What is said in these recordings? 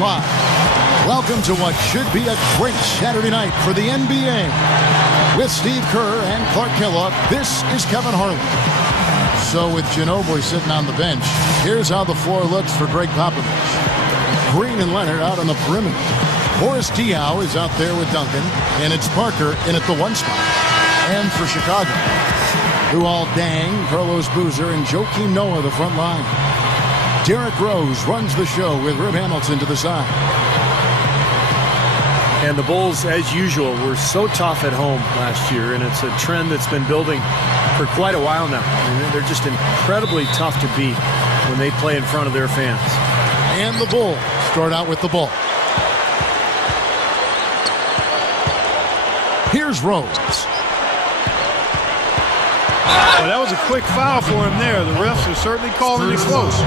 Live. Welcome to what should be a great Saturday night for the NBA. With Steve Kerr and Clark Kellogg, this is Kevin Harlan. So with Ginobili sitting on the bench, here's how the floor looks for Greg Popovich. Green and Leonard out on the perimeter. Boris Diaw is out there with Duncan, and it's Parker in at the 1 spot. And for Chicago, Luol Deng, Carlos Boozer, and Joakim Noah the front line. Derrick Rose runs the show with Rip Hamilton to the side. And the Bulls, as usual, were so tough at home last year, and it's a trend that's been building for quite a while now. I mean, they're just incredibly tough to beat when they play in front of their fans. And the Bulls start out with the ball. Here's Rose. Well, that was a quick foul for him there. The refs are certainly calling it close.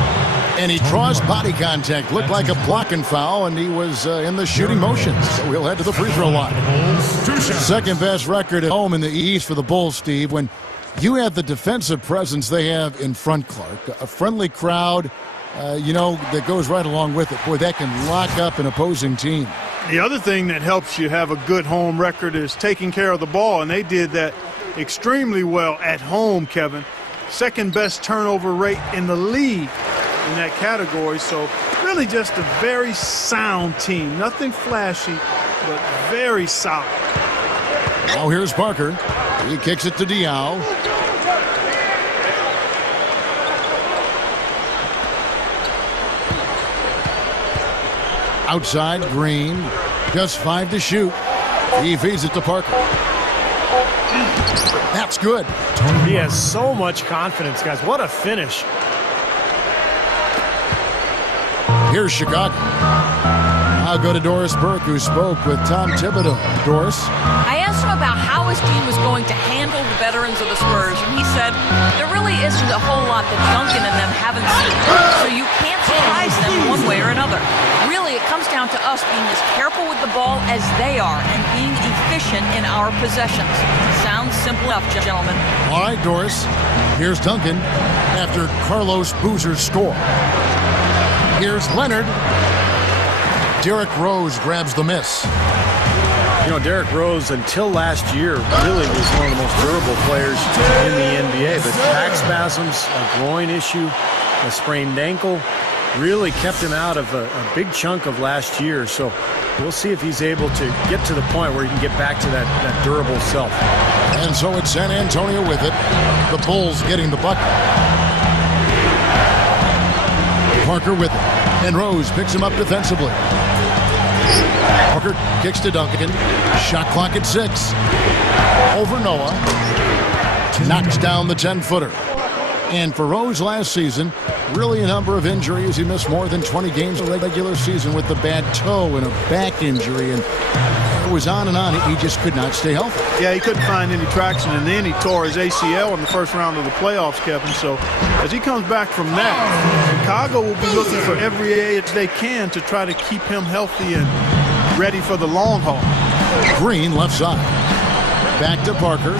And he draws body contact. Looked like a blocking foul, and he was in the shooting motions. So he'll head to the free throw line. Second best record at home in the East for the Bulls, Steve. When you have the defensive presence they have in front, Clark, a friendly crowd, that goes right along with it. Boy, that can lock up an opposing team. The other thing that helps you have a good home record is taking care of the ball, and they did that extremely well at home, Kevin. Second best turnover rate in the league in that category. So really just a very sound team. Nothing flashy, but very solid. Now here's Parker. He kicks it to Diaw. Outside, Green. Just 5 to shoot. He feeds it to Parker. That's good. He has so much confidence, guys. What a finish. Here's Chicago. I'll go to Doris Burke, who spoke with Tom Thibodeau. Doris? I asked him about how his team was going to handle the veterans of the Spurs, and he said there really isn't a whole lot that Duncan and them haven't seen, so you can't surprise them one way or another. Really, it comes down to us being as careful with the ball as they are and being efficient in our possessions. Sounds simple enough, gentlemen. All right, Doris. Here's Duncan after Carlos Boozer's score. Here's Leonard. Derrick Rose grabs the miss. You know, Derrick Rose, until last year, really was one of the most durable players in the NBA. But back spasms, a groin issue, a sprained ankle, really kept him out of a big chunk of last year. So we'll see if he's able to get to the point where he can get back to that durable self. And so it's San Antonio with it. The Bulls getting the bucket. Parker with it. And Rose picks him up defensively. Parker kicks to Duncan. Shot clock at 6. Over Noah. Knocks down the 10-footer. And for Rose last season, really a number of injuries. He missed more than 20 games of the regular season with the bad toe and a back injury. And it was on and on. He just could not stay healthy. Yeah, he couldn't find any traction, and then he tore his ACL in the first round of the playoffs, Kevin. So as he comes back from that, Chicago will be looking for every edge they can to try to keep him healthy and ready for the long haul. Green left side. Back to Parker.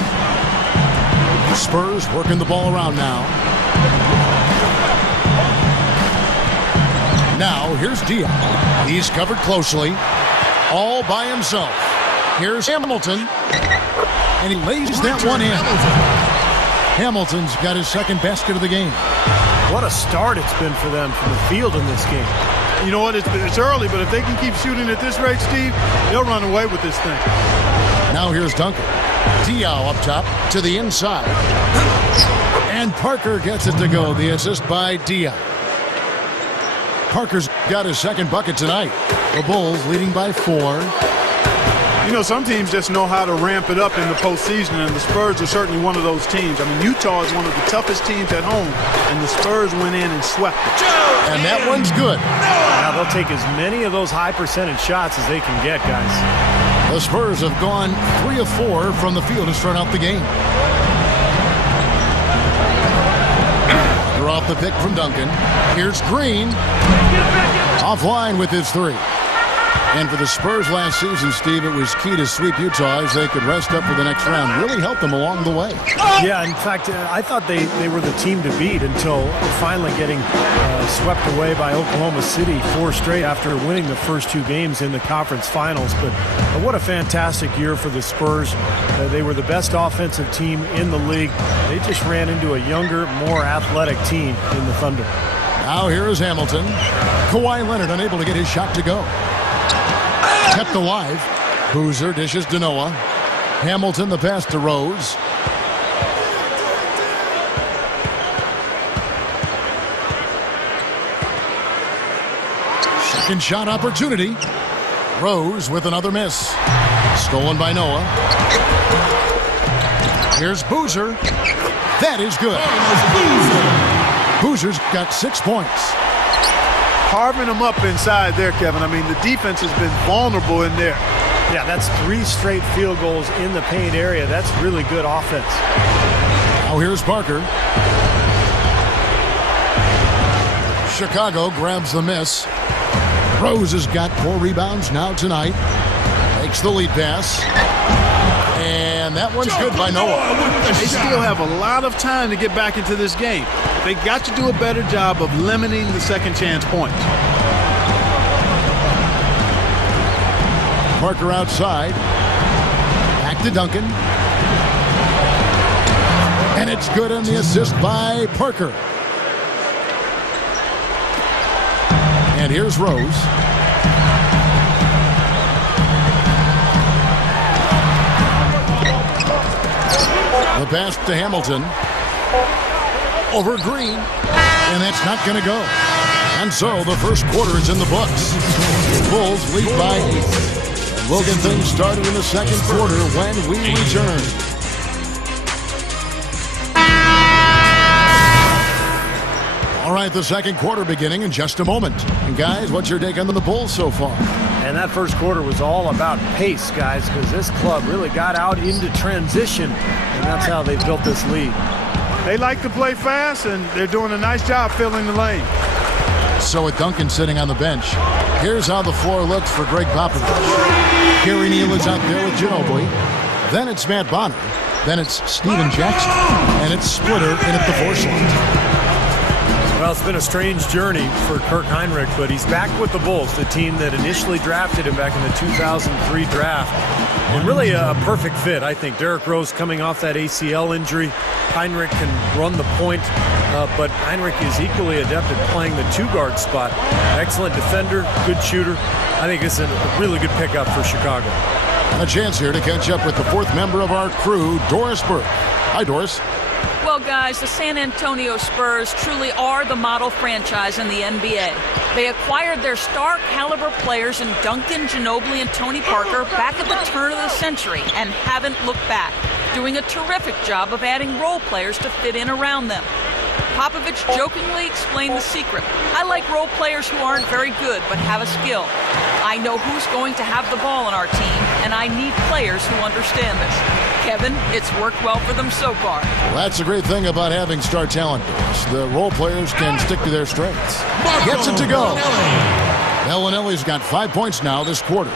Spurs working the ball around now. Now here's Diaw. He's covered closely. All by himself. Here's Hamilton. And he lays that one in. Hamilton's got his second basket of the game. What a start it's been for them from the field in this game. You know what? It's early, but if they can keep shooting at this rate, Steve, they'll run away with this thing. Now here's Duncan. Diaw up top to the inside. And Parker gets it to go. The assist by Diaw. Parker's got his second bucket tonight. The Bulls leading by 4. You know, some teams just know how to ramp it up in the postseason, and the Spurs are certainly one of those teams. I mean, Utah is one of the toughest teams at home, and the Spurs went in and swept it. And that one's good. Now they'll take as many of those high percentage shots as they can get, guys. The Spurs have gone 3 of 4 from the field to start out the game. They're off the pick from Duncan. Here's Green. Offline with his 3. And for the Spurs last season, Steve, it was key to sweep Utah as they could rest up for the next round. Really helped them along the way. Yeah, in fact, I thought they were the team to beat until finally getting swept away by Oklahoma City 4 straight after winning the first 2 games in the conference finals. But what a fantastic year for the Spurs. They were the best offensive team in the league. They just ran into a younger, more athletic team in the Thunder. Now here is Hamilton. Kawhi Leonard unable to get his shot to go. Kept alive. Boozer dishes to Noah. Hamilton the pass to Rose. Second shot opportunity. Rose with another miss. Stolen by Noah. Here's Boozer. That is good. Boozer's got 6 points. Carving them up inside there, Kevin. I mean, the defense has been vulnerable in there. Yeah, that's 3 straight field goals in the paint area. That's really good offense. Now here's Parker. Chicago grabs the miss. Rose has got 4 rebounds now tonight. Makes the lead pass. And that one's good by Noah. They still have a lot of time to get back into this game. They got to do a better job of limiting the second chance points. Parker outside. Back to Duncan. And it's good on the assist by Parker. And here's Rose. The pass to Hamilton. Over Green. And that's not going to go. And so the first quarter is in the books. The Bulls lead by 8. And we'll get things started in the second quarter when we return. All right, the second quarter beginning in just a moment. And guys, what's your take on the Bulls so far? And that first quarter was all about pace, guys, because this club really got out into transition, and that's how they built this lead. They like to play fast, and they're doing a nice job filling the lane. So with Duncan sitting on the bench, here's how the floor looks for Greg Popovich. Gary Neal is out there with Ginobili. Then it's Matt Bonner. Then it's Steven Jackson. And it's Splitter in at the 4 slot. Well, it's been a strange journey for Kirk Heinrich, but he's back with the Bulls, the team that initially drafted him back in the 2003 draft. And really a perfect fit, I think. Derrick Rose coming off that ACL injury. Heinrich can run the point, but Heinrich is equally adept at playing the 2-guard spot. Excellent defender, good shooter. I think it's a really good pickup for Chicago. A chance here to catch up with the 4th member of our crew, Doris Burke. Hi, Doris. Well, guys, the San Antonio Spurs truly are the model franchise in the NBA. They acquired their star-caliber players in Duncan, Ginobili, and Tony Parker back at the turn of the century and haven't looked back, doing a terrific job of adding role players to fit in around them. Popovich jokingly explained the secret. I like role players who aren't very good but have a skill. I know who's going to have the ball on our team, and I need players who understand this. Kevin, it's worked well for them so far. Well, that's the great thing about having star talent. The role players can stick to their strengths. Gets it to go. Bellinelli's got 5 points now this quarter.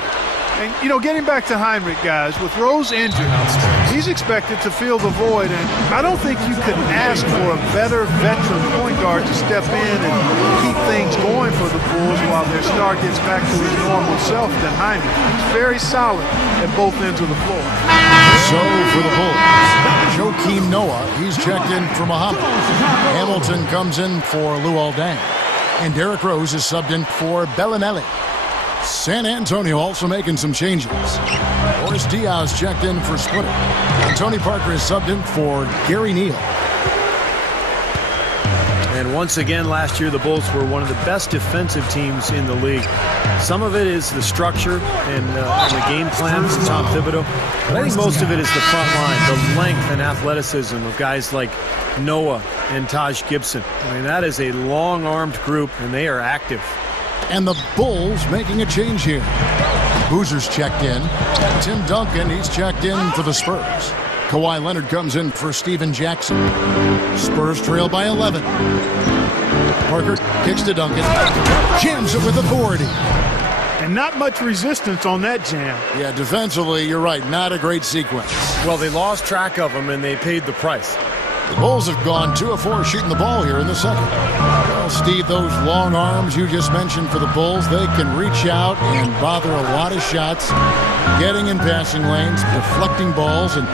And, you know, getting back to Heinrich, guys, with Rose injured, he's expected to fill the void, and I don't think you could ask for a better veteran point guard to step in and keep things going for the Bulls while their star gets back to his normal self than Heinrich. He's very solid at both ends of the floor. So for the Bulls, Joakim Noah, he's checked in for Muhammad. Hamilton comes in for Luol Deng. And Derrick Rose is subbed in for Bellinelli. San Antonio also making some changes. Boris Diaz checked in for Splitter. And Tony Parker is subbed in for Gary Neal. And once again, last year, the Bulls were one of the best defensive teams in the league. Some of it is the structure and the game plan from Tom Thibodeau. But I think most of it is the front line, the length and athleticism of guys like Noah and Taj Gibson. I mean, that is a long-armed group, and they are active. And the Bulls making a change here. Boozer's checked in. Tim Duncan, he's checked in for the Spurs. Kawhi Leonard comes in for Steven Jackson. Spurs trail by 11. Parker kicks to Duncan. Jams it with authority. And not much resistance on that jam. Yeah, defensively, you're right, not a great sequence. Well, they lost track of him, and they paid the price. The Bulls have gone 2 of 4 shooting the ball here in the second. Well, Steve, those long arms you just mentioned for the Bulls, they can reach out and bother a lot of shots, getting in passing lanes, deflecting balls, and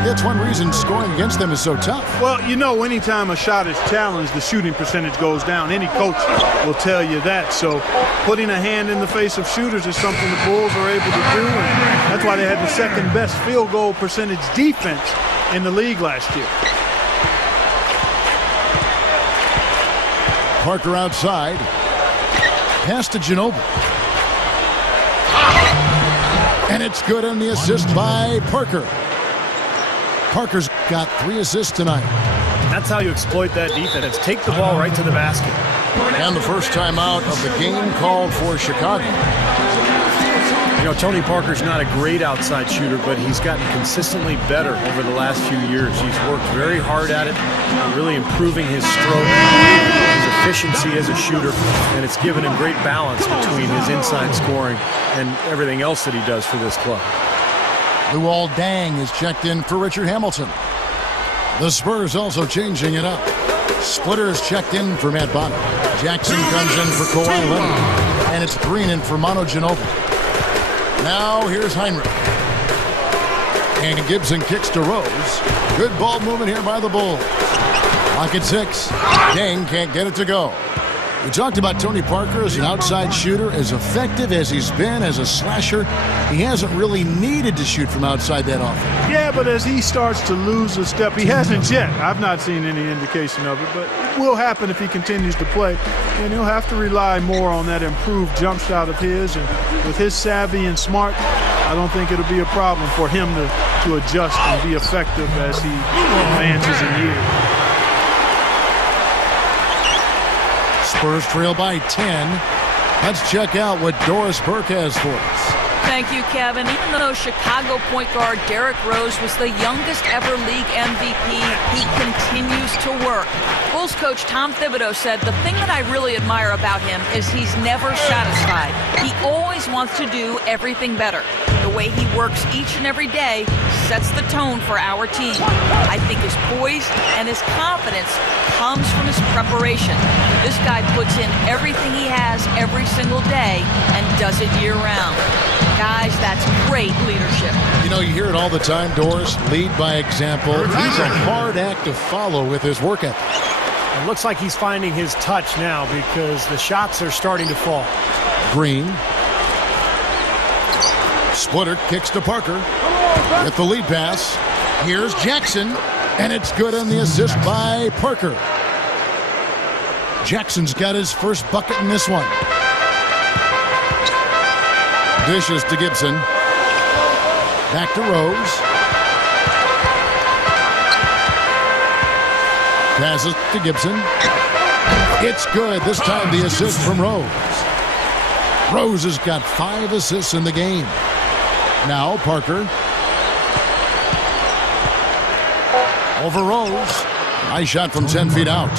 that's one reason scoring against them is so tough. Well, you know, anytime a shot is challenged, the shooting percentage goes down. Any coach will tell you that. So putting a hand in the face of shooters is something the Bulls are able to do, and that's why they had the second best field goal percentage defense in the league last year. Parker outside. Pass to Ginobili. And it's good on the assist by Parker. Parker's got 3 assists tonight. That's how you exploit that defense. Take the ball right to the basket. And the first timeout of the game called for Chicago. You know, Tony Parker's not a great outside shooter, but he's gotten consistently better over the last few years. He's worked very hard at it, really improving his stroke, his efficiency as a shooter, and it's given him great balance between his inside scoring and everything else that he does for this club. Luol Deng is checked in for Richard Hamilton. The Spurs also changing it up. Splitter is checked in for Matt Bonner. Jackson comes in for Kawhi Leonard. And it's Green in for Manu Ginobili. Now here's Heinrich. And Gibson kicks to Rose. Good ball movement here by the Bulls. Clock at 6. Deng can't get it to go. We talked about Tony Parker as an outside shooter, as effective as he's been as a slasher. He hasn't really needed to shoot from outside that often. Yeah, but as he starts to lose a step, he hasn't yet. I've not seen any indication of it, but it will happen if he continues to play. And he'll have to rely more on that improved jump shot of his. And with his savvy and smart, I don't think it'll be a problem for him to adjust and be effective as he advances in years. Spurs trail by 10. Let's check out what Doris Burke has for us. Thank you, Kevin. Even though Chicago point guard Derrick Rose was the youngest ever league MVP, he continues to work. Bulls coach Tom Thibodeau said the thing that I really admire about him is he's never satisfied. He always wants to do everything better. The way he works each and every day sets the tone for our team. I think his poise and his confidence comes from his preparation. This guy puts in everything he has every single day and does it year-round. Guys, that's great leadership. You know, you hear it all the time, Doris. Lead by example. He's a hard act to follow with his work ethic. It looks like he's finding his touch now because the shots are starting to fall. Green. Splitter kicks to Parker. With the lead pass. Here's Jackson. And it's good on the assist by Parker. Jackson's got his first bucket in this one. Dishes to Gibson. Back to Rose. Passes to Gibson. It's good. This time the assist from Rose. Rose has got 5 assists in the game. Now Parker. Over Rose. Nice shot from 10 feet out.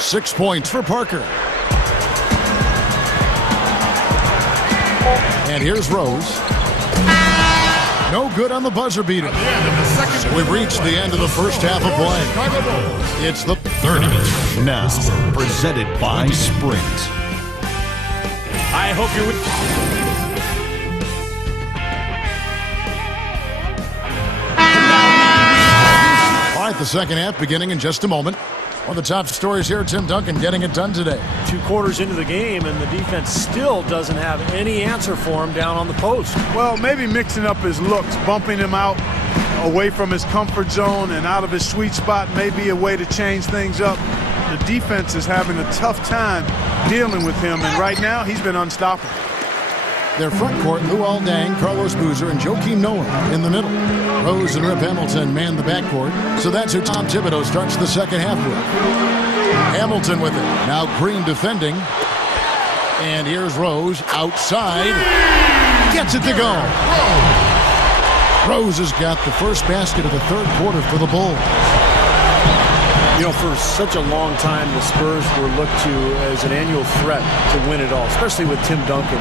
6 points for Parker. And here's Rose. No good on the buzzer beater. So we've reached the end of the first half of play. It's the 30th. Now, presented by Sprint. I hope you're with... All right, the second half beginning in just a moment. One of the top stories here, Tim Duncan getting it done today. 2 quarters into the game, and the defense still doesn't have any answer for him down on the post. Well, maybe mixing up his looks, bumping him out away from his comfort zone and out of his sweet spot may be a way to change things up. The defense is having a tough time dealing with him, and right now he's been unstoppable. Their front court, Luol Deng, Carlos Boozer, and Joakim Noah in the middle. Rose and Rip Hamilton man the backcourt, so that's who Tom Thibodeau starts the second half with. Hamilton with it. Now Green defending. And here's Rose outside. Gets it to go. Rose has got the first basket of the third quarter for the Bulls. You know, for such a long time, the Spurs were looked to as an annual threat to win it all, especially with Tim Duncan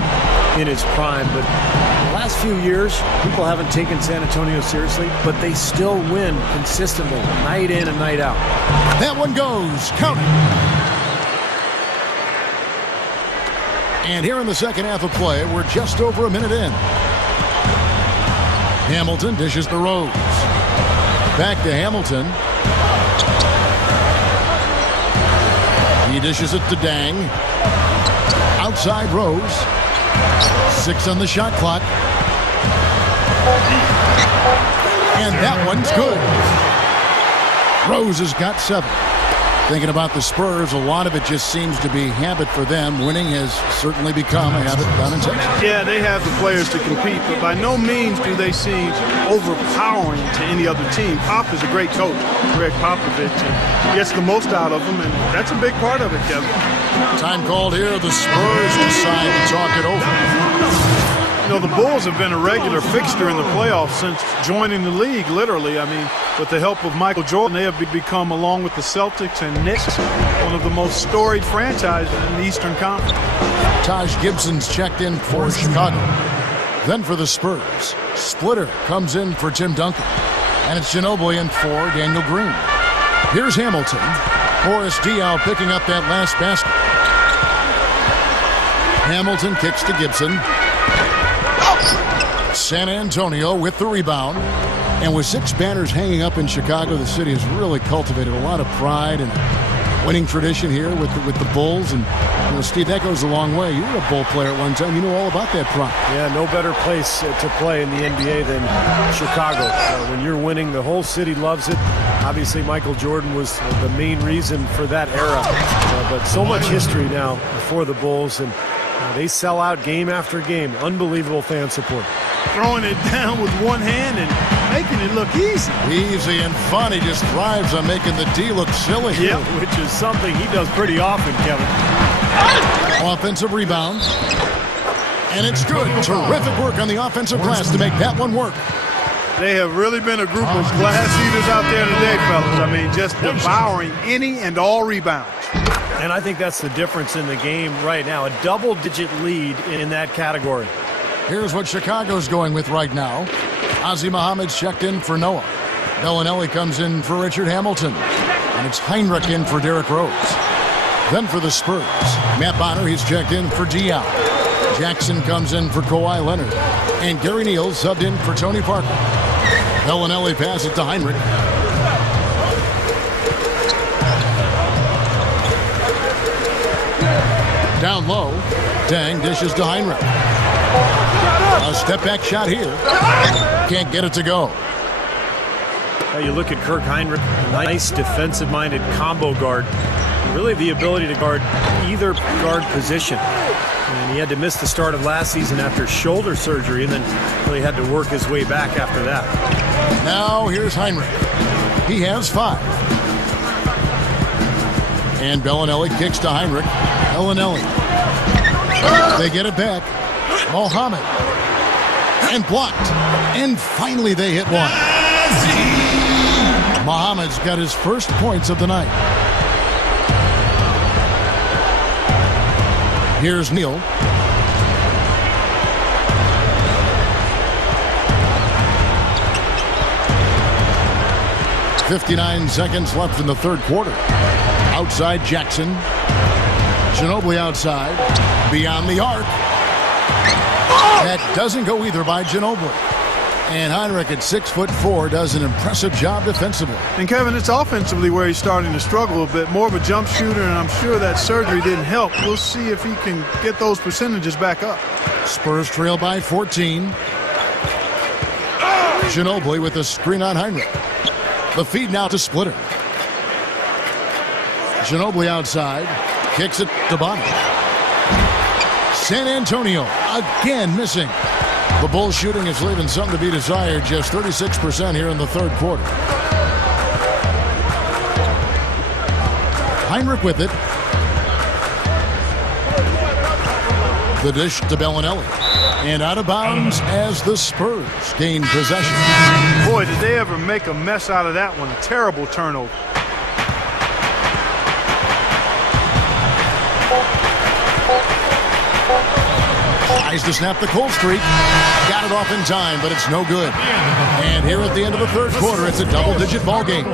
in his prime. But the last few years, people haven't taken San Antonio seriously, but they still win consistently, night in and night out. That one goes. Count it. And here in the second half of play, we're just over a minute in. Hamilton dishes to Rose. Back to Hamilton. He dishes it to Dang. Outside Rose. 6 on the shot clock. And that one's good. Rose has got 7. Thinking about the Spurs, a lot of it just seems to be habit for them. Winning has certainly become a habit down in Texas. Yeah, they have the players to compete, but by no means do they seem overpowering to any other team. Pop is a great coach, Greg Popovich, and gets the most out of them, and that's a big part of it, Kevin. Time called here. The Spurs decide to talk it over. You know, the Bulls have been a regular fixture in the playoffs since joining the league, literally. I mean, with the help of Michael Jordan, they have become, along with the Celtics and Knicks, one of the most storied franchises in the Eastern Conference. Taj Gibson's checked in for Chicago. Then for the Spurs, Splitter comes in for Tim Duncan. And it's Ginobili in for Daniel Green. Here's Hamilton. Boris Diaw picking up that last basket. Hamilton kicks to Gibson. San Antonio with the rebound. And with 6 banners hanging up in Chicago, the city has really cultivated a lot of pride and winning tradition here with the Bulls. And, you know, Steve, that goes a long way. You were a Bull player at one time. You know all about that pride. Yeah, no better place to play in the NBA than Chicago. When you're winning, the whole city loves it. Obviously, Michael Jordan was the main reason for that era. But so much history now for the Bulls, and they sell out game after game. Unbelievable fan support. Throwing it down with one hand and making it look easy. Easy, and Fonny just thrives on making the D look silly. Yeah, which is something he does pretty often, Kevin. Offensive rebound. And it's good. Terrific work on the offensive glass to make that one work. They have really been a group of glass eaters out there today, fellas. I mean, just devouring any and all rebounds. And I think that's the difference in the game right now. A double-digit lead in that category. Here's what Chicago's going with right now. Ozzie Muhammad's checked in for Noah. Bellinelli comes in for Richard Hamilton. And it's Heinrich in for Derrick Rose. Then for the Spurs, Matt Bonner, he's checked in for Diaw. Jackson comes in for Kawhi Leonard. And Gary Neal subbed in for Tony Parker. Bellinelli passes it to Heinrich. Down low, Dang dishes to Heinrich. A step-back shot here. Can't get it to go. Now you look at Kirk Heinrich, a nice defensive-minded combo guard. Really the ability to guard either guard position. And he had to miss the start of last season after shoulder surgery, and then really had to work his way back after that. Now here's Heinrich. He has 5. And Bellinelli kicks to Heinrich. Bellinelli. They get it back. Mohammed. And blocked. And finally they hit one. Mohammed's got his first points of the night. Here's Neal. .59 seconds left in the third quarter. Outside Jackson. Ginobili outside. Beyond the arc. That doesn't go either by Ginobili. And Heinrich at 6'4" does an impressive job defensively. And Kevin, it's offensively where he's starting to struggle a bit. More of a jump shooter, and I'm sure that surgery didn't help. We'll see if he can get those percentages back up. Spurs trail by 14. Ginobili with a screen on Heinrich. The feed now to Splitter. Ginobili outside. Kicks it to Bonner. San Antonio again missing. The Bulls shooting is leaving something to be desired. Just 36% here in the third quarter. Heinrich with it. The dish to Bellinelli. And out of bounds as the Spurs gain possession. Boy, did they ever make a mess out of that one. A terrible turnover. Tries to snap the cold streak. Got it off in time, but it's no good. And here at the end of the third quarter, it's a double-digit ball game.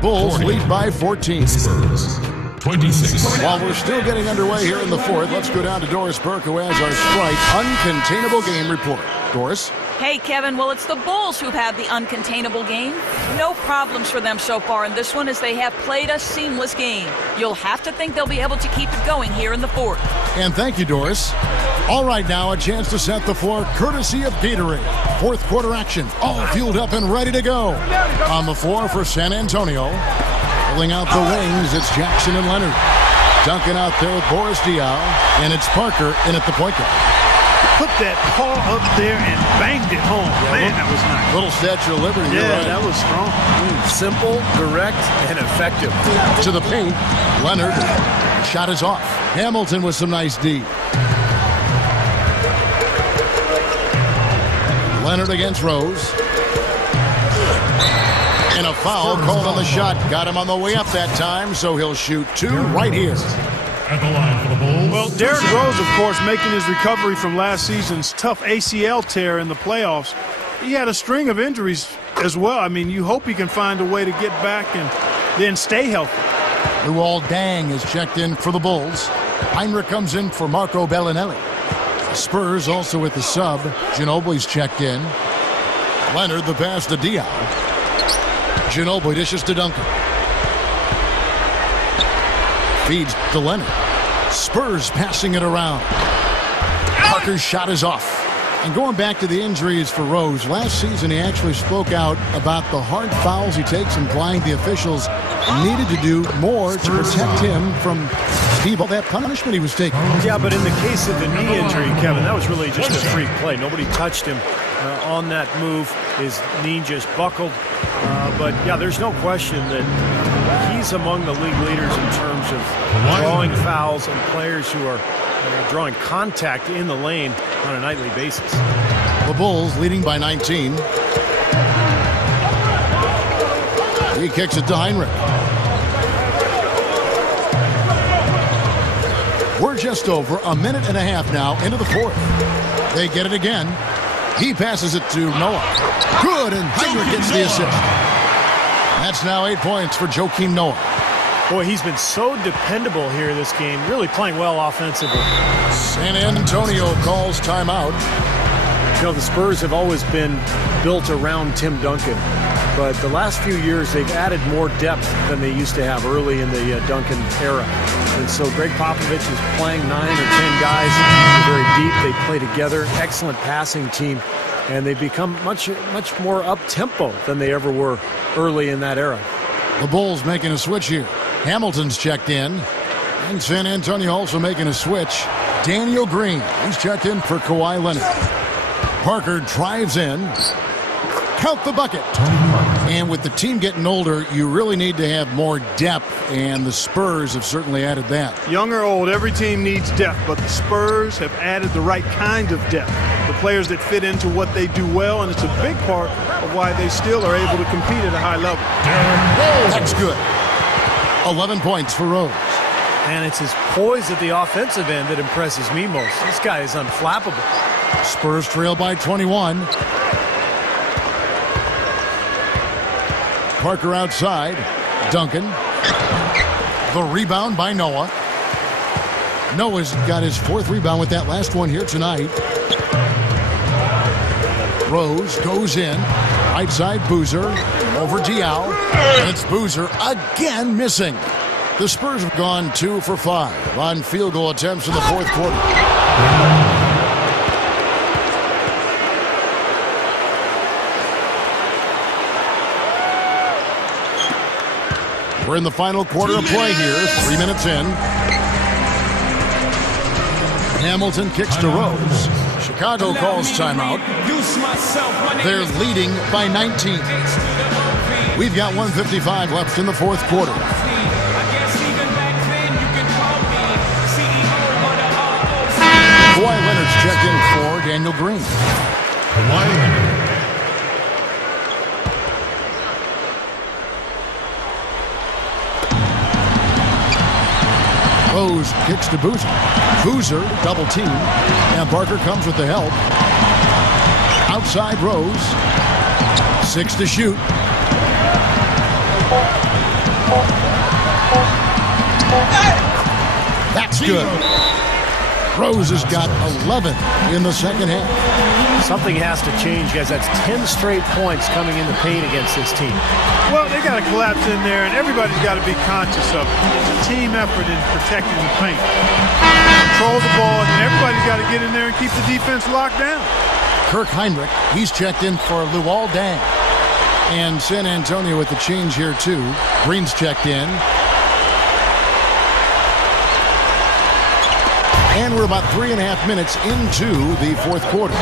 Bulls lead by 14. Spurs 26. While we're still getting underway here in the fourth, let's go down to Doris Burke, who has our Sprite uncontainable game report. Doris? Hey, Kevin. Well, it's the Bulls who've had the uncontainable game. No problems for them so far in this one, as they have played a seamless game. You'll have to think they'll be able to keep it going here in the fourth. And thank you, Doris. All right, now a chance to set the floor courtesy of Gatorade. Fourth quarter action, all fueled up and ready to go. On the floor for San Antonio. Pulling out the wings, it's Jackson and Leonard. Duncan out there with Boris Diaw, and it's Parker in at the point guard. Put that paw up there and banged it home. Man, that was nice. Little Statue of Liberty. Yeah, right. that was strong. Simple, direct, and effective. To the paint, Leonard. Shot is off. Hamilton with some nice D. Leonard against Rose. And a foul called on the shot. Got him on the way up that time, so he'll shoot two right here. At the line for the Bulls. Well, Derrick Rose, of course, making his recovery from last season's tough ACL tear in the playoffs. He had a string of injuries as well. I mean, you hope he can find a way to get back and then stay healthy. Luol Deng is checked in for the Bulls. Heinrich comes in for Marco Bellinelli. Spurs also with the sub. Ginobili's checked in. Leonard the pass to Diaw. Ginobili dishes to Duncan. Feeds to Leonard. Spurs passing it around. Parker's shot is off. And going back to the injuries for Rose, last season he actually spoke out about the hard fouls he takes, implying the officials needed to do more to protect him from that punishment he was taking. Yeah, but in the case of the knee injury, Kevin, that was really just a freak play. Nobody touched him on that move. His knee just buckled. But, yeah, there's no question that he's among the league leaders in terms of drawing fouls and players who are drawing contact in the lane on a nightly basis. The Bulls leading by 19. He kicks it to Heinrich. We're just over a minute and a half now into the fourth. They get it again. He passes it to Noah. Good, and Heinrich gets the assist. That's now 8 points for Joakim Noah. Boy, he's been so dependable here this game, really playing well offensively. San Antonio calls timeout. You know, the Spurs have always been built around Tim Duncan, but the last few years they've added more depth than they used to have early in the Duncan era. And so Greg Popovich is playing 9 or 10 guys. They're very deep. They play together. Excellent passing team. And they've become much more up-tempo than they ever were early in that era. The Bulls making a switch here. Hamilton's checked in. And San Antonio also making a switch. Daniel Green, he's checked in for Kawhi Leonard. Parker drives in. Count the bucket. And with the team getting older, you really need to have more depth, and the Spurs have certainly added that. Young or old, every team needs depth, but the Spurs have added the right kind of depth. The players that fit into what they do well, and it's a big part of why they still are able to compete at a high level. That's good. 11 points for Rose. And it's his poise at the offensive end that impresses me most. This guy is unflappable. Spurs trail by 21. Parker outside. Duncan. The rebound by Noah. Noah's got his fourth rebound with that last one here tonight. Rose goes in. Right side, Boozer. Over Diaw. And it's Boozer again missing. The Spurs have gone 2 for 5 on field goal attempts in the fourth quarter. We're in the final quarter of play here, 3 minutes in. Hamilton kicks to Rose. Chicago calls timeout. They're leading by 19. We've got 1:55 left in the fourth quarter. Kawhi Leonard's checked in for Daniel Green. Kawhi Leonard. Rose Rose kicks to Boozer. Boozer double team, and Barker comes with the help. Outside Rose. 6 to shoot. That's good. Rose has got 11 in the second half. Something has to change, guys. That's 10 straight points coming in the paint against this team. Well, they got to collapse in there, and everybody's got to be conscious of it. It's a team effort in protecting the paint. Control the ball, and everybody's got to get in there and keep the defense locked down. Kirk Heinrich, he's checked in for Luol Deng. And San Antonio with the change here, too. Green's checked in. And we're about 3.5 minutes into the fourth quarter.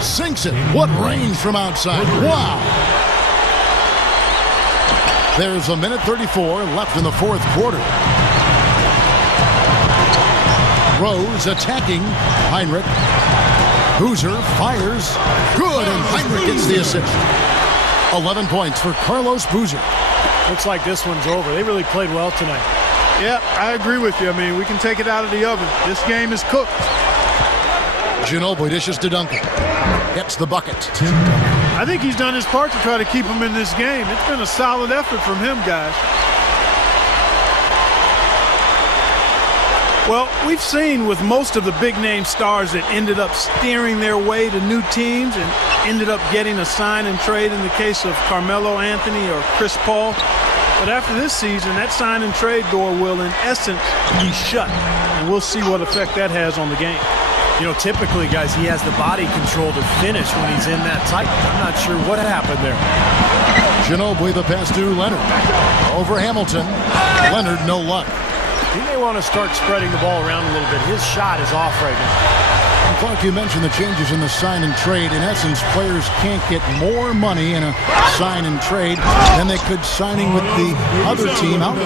Sinks it. What range from outside. Wow. There's a minute 34 left in the fourth quarter. Rose attacking Heinrich. Boozer fires. Good, and Heinrich gets the assist. 11 points for Carlos Boozer. Looks like this one's over. They really played well tonight. Yeah, I agree with you. I mean, we can take it out of the oven. This game is cooked. Ginobili dishes to Duncan. Gets the bucket. I think he's done his part to try to keep him in this game. It's been a solid effort from him, guys. Well, we've seen with most of the big-name stars that ended up steering their way to new teams and ended up getting a sign and trade in the case of Carmelo Anthony or Chris Paul. But after this season, that sign and trade door will, in essence, be shut. And we'll see what effect that has on the game. You know, typically, guys, he has the body control to finish when he's in that tight. I'm not sure what happened there. Ginobili the pass to Leonard. Over Hamilton. Leonard, no luck. He may want to start spreading the ball around a little bit. His shot is off right now. And Clark, you mentioned the changes in the sign and trade. In essence, players can't get more money in a sign and trade than they could signing with the other team out.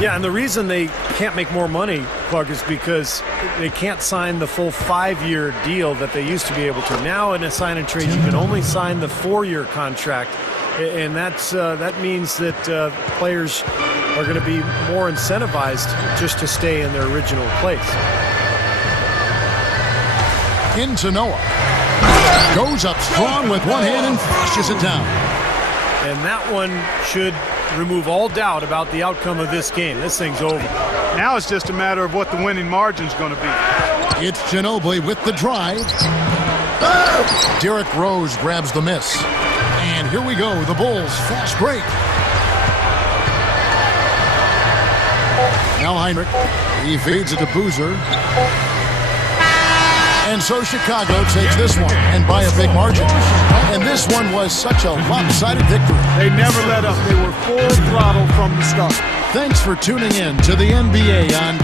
Yeah, and the reason they can't make more money, Clark, is because they can't sign the full 5-year deal that they used to be able to. Now in a sign and trade, you can only sign the 4-year contract, and that means that players are going to be more incentivized just to stay in their original place. Into Noah. Goes up strong with one hand and flushes it down. And that one should remove all doubt about the outcome of this game. This thing's over. Now it's just a matter of what the winning margin's going to be. It's Ginobili with the drive. Derrick Rose grabs the miss. And here we go. The Bulls fast break. Now Heinrich. He feeds it to Boozer. And so Chicago takes this one, and by a big margin. And this one was such a lopsided victory. They never let up. They were full throttle from the start. Thanks for tuning in to the NBA on